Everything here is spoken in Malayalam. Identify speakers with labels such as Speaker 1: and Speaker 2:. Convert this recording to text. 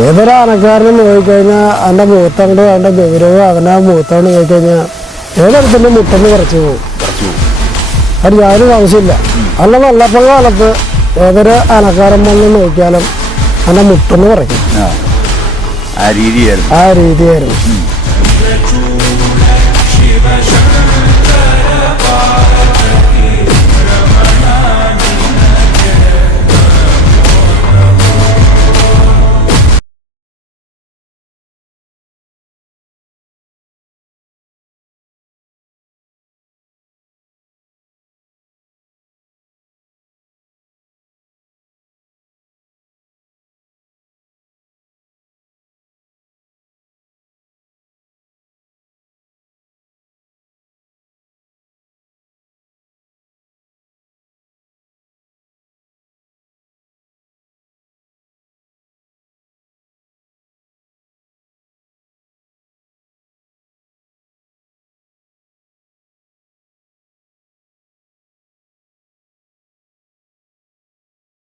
Speaker 1: ഏതൊരു അണക്കാരനും നോക്കിക്കഴിഞ്ഞാൽ അവന്റെ മൂത്തണ്ട് അവന്റെ ഗൗരവം അവനെ മൂത്തണ്ട് നോക്കിക്കഴിഞ്ഞാൽ ഏതൊരുത്തന്റെ മുട്ടെന്ന് കുറച്ച് പോകും
Speaker 2: കുറച്ചു പോകും
Speaker 1: അത് യാതൊരു ആവശ്യമില്ല. അല്ല വല്ലപ്പോൾ കാലത്ത് ഏതൊരു അണക്കാരൻ വന്ന് നോക്കിയാലും അവന്റെ മുട്ടെന്ന് കുറയ്ക്കും
Speaker 2: ആ. രീതിയായിരുന്നു.